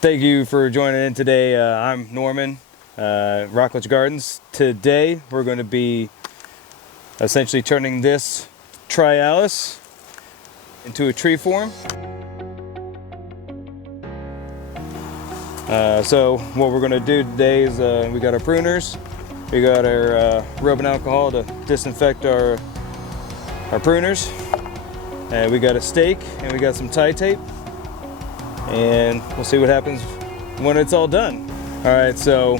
Thank you for joining in today. I'm Norman, Rockledge Gardens. Today we're going to be essentially turning this trialis into a tree form. So what we're going to do today is we got our pruners, we got our rubbing alcohol to disinfect our pruners, and we got a stake and we got some tie tape. And we'll see what happens when it's all done. All right, so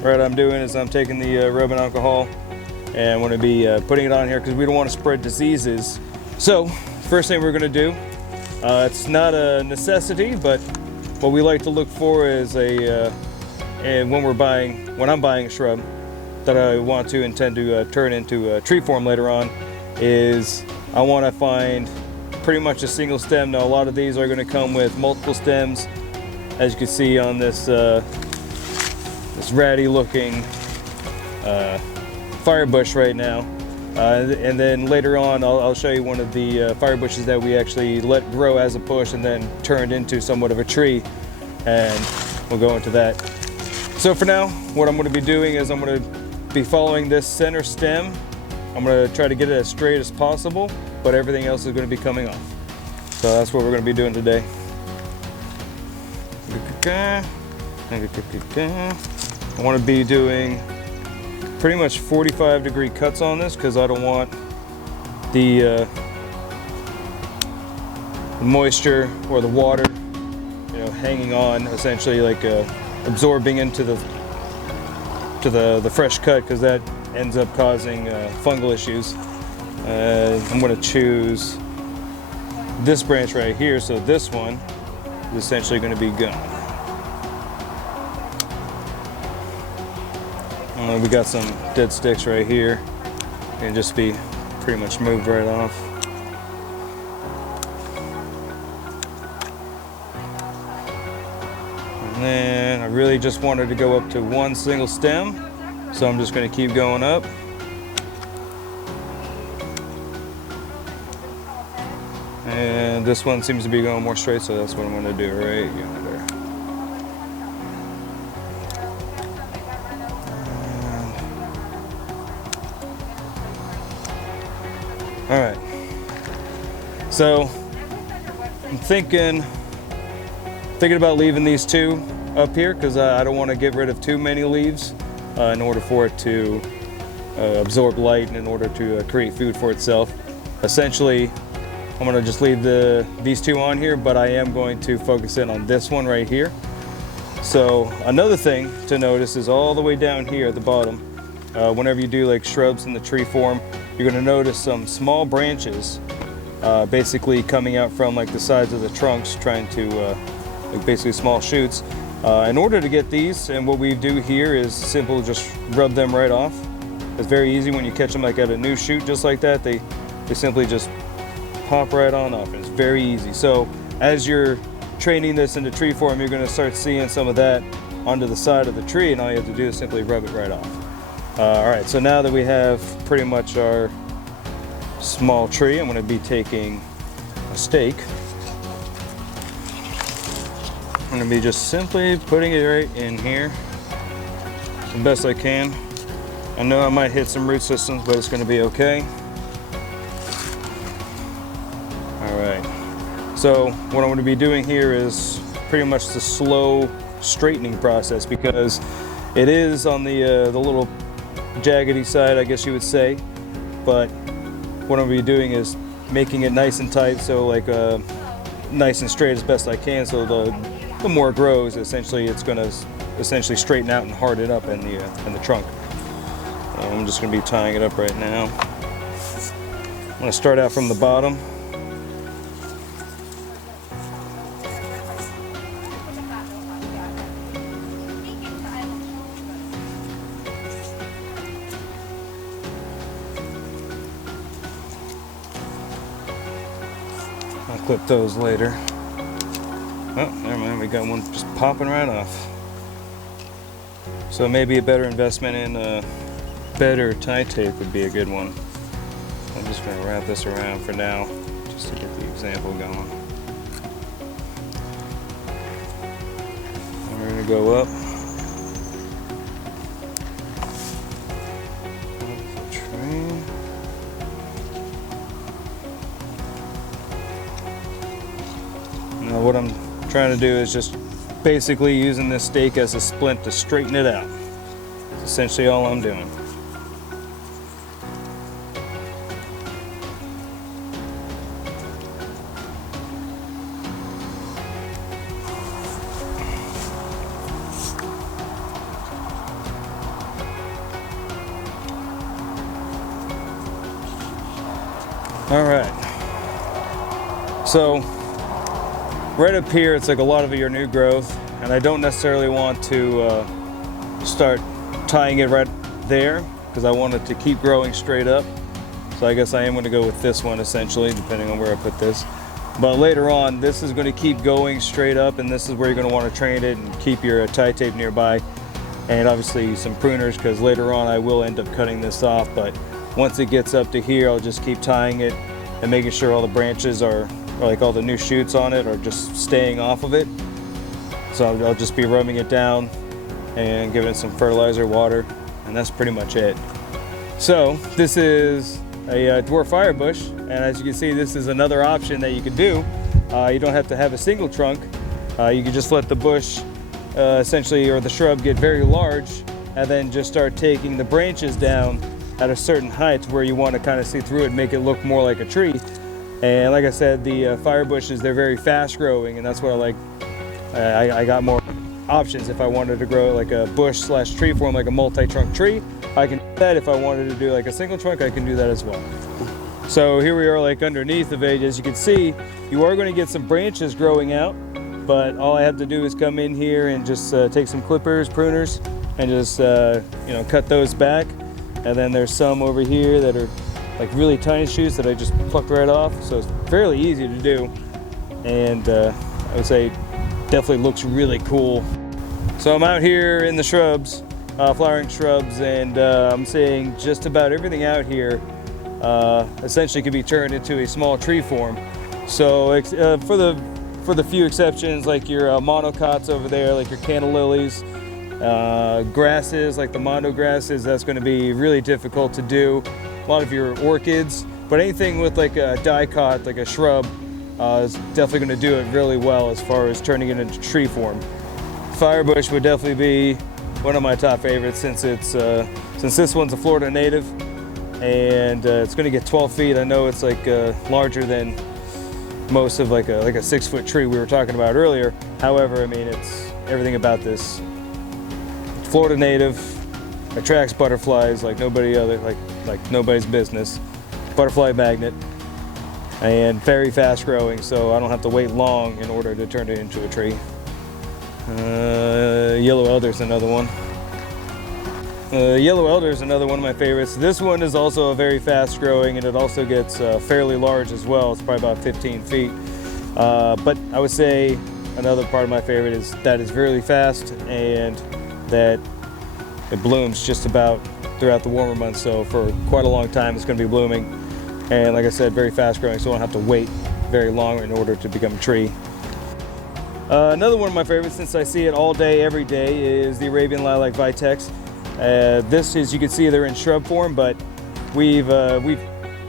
what I'm doing is I'm taking the rubbing alcohol and I'm going to be putting it on here because we don't want to spread diseases. So first thing we're going to do, it's not a necessity, but what we like to look for is and when I'm buying a shrub that I want to intend to turn into a tree form later on, is I want to find pretty much a single stem. Now a lot of these are going to come with multiple stems, as you can see on this this ratty looking fire bush right now, and then later on I'll show you one of the fire bushes that we actually let grow as a bush and then turned into somewhat of a tree, and we'll go into that. So for now, what I'm going to be doing is I'm going to be following this center stem. I'm going to try to get it as straight as possible, but everything else is going to be coming off. So that's what we're going to be doing today. I want to be doing pretty much 45-degree cuts on this because I don't want the moisture or the water, hanging on, essentially like absorbing into the fresh cut, because that ends up causing fungal issues. I'm going to choose this branch right here, so this one is essentially going to be gone. We got some dead sticks right here, and just be pretty much moved right off. And then I really just wanted to go up to one single stem, so I'm just going to keep going up. And this one seems to be going more straight, so that's what I'm going to do right yonder. All right. So I'm thinking about leaving these two up here because I don't want to get rid of too many leaves in order for it to absorb light and in order to create food for itself. Essentially, I'm going to just leave these two on here, but I am going to focus in on this one right here. So another thing to notice is all the way down here at the bottom, whenever you do like shrubs in the tree form, you're going to notice some small branches basically coming out from like the sides of the trunks, trying to like basically small shoots. In order to get these, and what we do here is simple, just rub them right off. It's very easy when you catch them like at a new shoot just like that. They simply just pop right on off, and it's very easy. So as you're training this into tree form, you're going to start seeing some of that onto the side of the tree, and all you have to do is simply rub it right off. All right, so now that we have pretty much our small tree, I'm going to be taking a stake. I'm going to be just simply putting it right in here the best I can. I know I might hit some root systems, but it's going to be okay. So what I'm going to be doing here is pretty much the slow straightening process, because it is on the little jaggedy side, I guess you would say. But what I'm going to be doing is making it nice and tight, so like nice and straight as best I can. So the more it grows, essentially it's going to essentially straighten out and harden up in the trunk. I'm just going to be tying it up right now. I'm going to start out from the bottom. I'll clip those later. Oh, never mind, we got one just popping right off. So maybe a better investment in better tie tape would be a good one. I'm just going to wrap this around for now, just to get the example going. go up. Now what I'm trying to do is just basically using this stake as a splint to straighten it out. That's essentially all I'm doing. All right, so right up here, it's like a lot of your new growth, and I don't necessarily want to start tying it right there because I want it to keep growing straight up. So I guess I am going to go with this one essentially, depending on where I put this. But later on, this is going to keep going straight up, and this is where you're going to want to train it and keep your tie tape nearby, and obviously some pruners, because later on I will end up cutting this off. But once it gets up to here, I'll just keep tying it and making sure all the branches are, like all the new shoots on it, are just staying off of it. So I'll just be rubbing it down and giving it some fertilizer, water, and that's pretty much it. So this is a dwarf firebush, and as you can see, this is another option that you could do. You don't have to have a single trunk. You can just let the bush essentially, or the shrub, get very large, and then just start taking the branches down at a certain height where you want to kind of see through it, make it look more like a tree. And like I said, the fire bushes, they're very fast growing, and that's what I like. I got more options. If I wanted to grow like a bush slash tree form, like a multi-trunk tree, I can do that. If I wanted to do like a single trunk, I can do that as well. So here we are, like underneath of it. As you can see, you are going to get some branches growing out, but all I have to do is come in here and just take some clippers, pruners, and just you know, cut those back. And then there's some over here that are like really tiny shoots that I just plucked right off. So it's fairly easy to do, and I would say definitely looks really cool. So I'm out here in the shrubs, flowering shrubs, and I'm seeing just about everything out here essentially could be turned into a small tree form. So for the few exceptions, like your monocots over there, like your canna lilies, grasses like the mondo grasses, that's going to be really difficult to do. A lot of your orchids, but anything with like a dicot, like a shrub, is definitely going to do it really well as far as turning it into tree form. Firebush would definitely be one of my top favorites, since it's since this one's a Florida native, and it's going to get 12 feet. I know it's like larger than most of like a 6-foot tree we were talking about earlier. However, I mean, it's everything about this. Florida native, attracts butterflies like nobody other, like nobody's business. Butterfly magnet, and very fast growing, so I don't have to wait long in order to turn it into a tree. Yellow elder is another one. Yellow elder is another one of my favorites. This one is also a very fast growing, and it also gets fairly large as well. It's probably about 15 feet. But I would say another part of my favorite is that it's really fast, and that it blooms just about throughout the warmer months. So for quite a long time it's going to be blooming, and like I said, very fast growing, so I don't have to wait very long in order to become a tree. Another one of my favorites, since I see it all day every day, is the Arabian Lilac Vitex. This, as you can see, they're in shrub form, but we've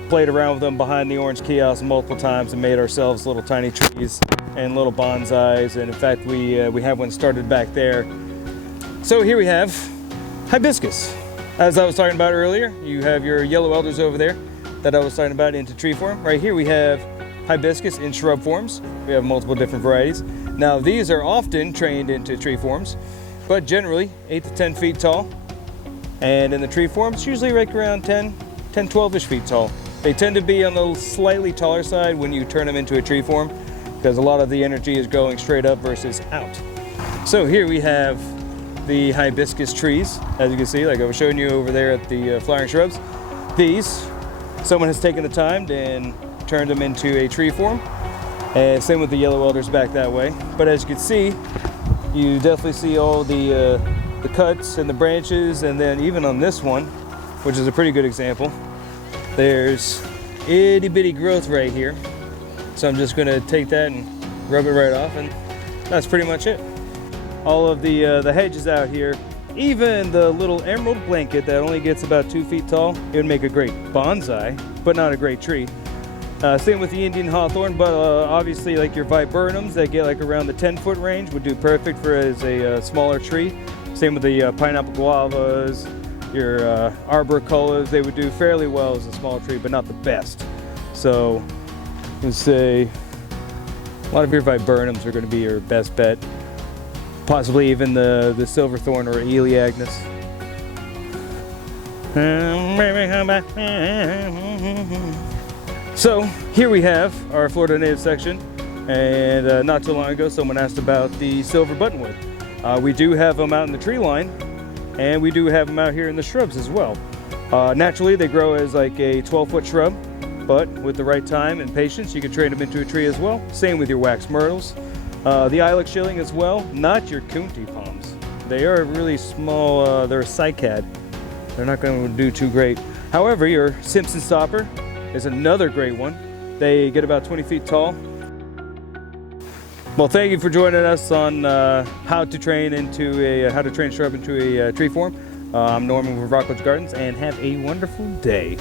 played around with them behind the orange kiosk multiple times and made ourselves little tiny trees and little bonsais, and in fact we have one started back there. So here we have hibiscus. As I was talking about earlier, you have your yellow elders over there that I was talking about into tree form. Right here we have hibiscus in shrub forms. We have multiple different varieties. Now these are often trained into tree forms, but generally 8 to 10 feet tall. And in the tree forms, usually right around 12-ish feet tall. They tend to be on the slightly taller side when you turn them into a tree form, because a lot of the energy is going straight up versus out. So here we have the hibiscus trees, as you can see, like I was showing you over there at the flowering shrubs. These, someone has taken the time and turned them into a tree form, and same with the yellow elders back that way. But as you can see, you definitely see all the cuts and the branches, and then even on this one, which is a pretty good example, there's itty bitty growth right here. So I'm just going to take that and rub it right off, and that's pretty much it. all of the hedges out here, even the little emerald blanket that only gets about 2 feet tall, it would make a great bonsai, but not a great tree. Same with the Indian hawthorn, but obviously like your viburnums that get like around the 10-foot range would do perfect for as a smaller tree. Same with the pineapple guavas, your arboricolas, they would do fairly well as a small tree, but not the best. So let's say a lot of your viburnums are going to be your best bet. Possibly even the silverthorn or Elaeagnus. So here we have our Florida native section, and not too long ago someone asked about the silver buttonwood. We do have them out in the tree line, and we do have them out here in the shrubs as well. Naturally they grow as like a 12-foot shrub, but with the right time and patience you can train them into a tree as well. Same with your wax myrtles. The ilex shilling as well, not your coontie palms. They are really small, they're a cycad. They're not going to do too great. However, your Simpson stopper is another great one. They get about 20 feet tall. Well, thank you for joining us on how to train shrub into a tree form. I'm Norman with Rockledge Gardens, and have a wonderful day.